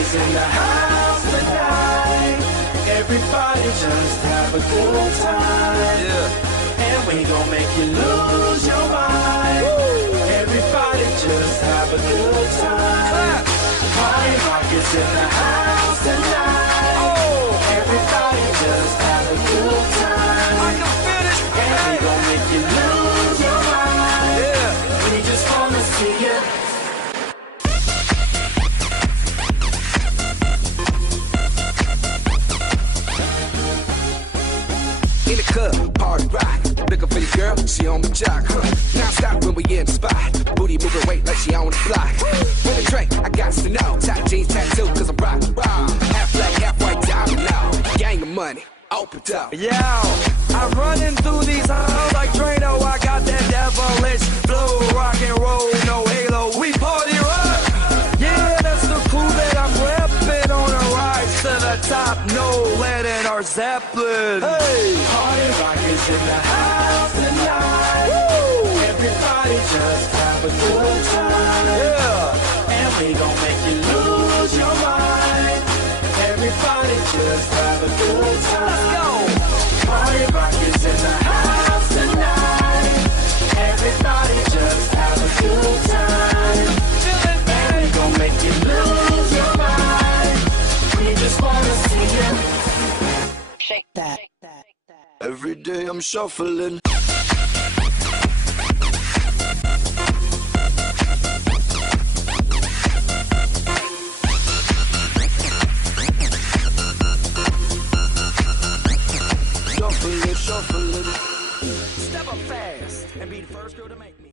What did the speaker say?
is in the house tonight. Everybody just have a good time. Yeah. And we gon' make you lose your mind. Woo. Everybody just have a good time. Party rock is in the house tonight. Oh. Everybody just have a good time. I can feel it. And we gon' make you lose your mind. Yeah. We just wanna see you. In the club, party rock. Looking for your girl, she on the jock. Now stop when we in the spot. Booty moving weight like she on the block. With a drink, I got to know. Tight jeans, tattoo, cause I'm rock. Half black, half white, diamond now. Gang of money, open up. Yeah, I'm running through these halls like Drano. I got that devilish flow, rock and roll, no halo. We party rock. Yeah, that's the crew that I'm repping on a rise to the top. No lead in our Zeppelin. Hey, party rock is in the house tonight. Woo! Everybody just have a good time. Yeah, and we gon' make you lose your mind. Everybody just have a good time. Let's go. Party rock is in the house tonight. Everybody just have a good time. And we gon' make you lose your mind. We just wanna see you shake that. Every day I'm shuffling. Shuffling. Step up fast and be the first girl to make me.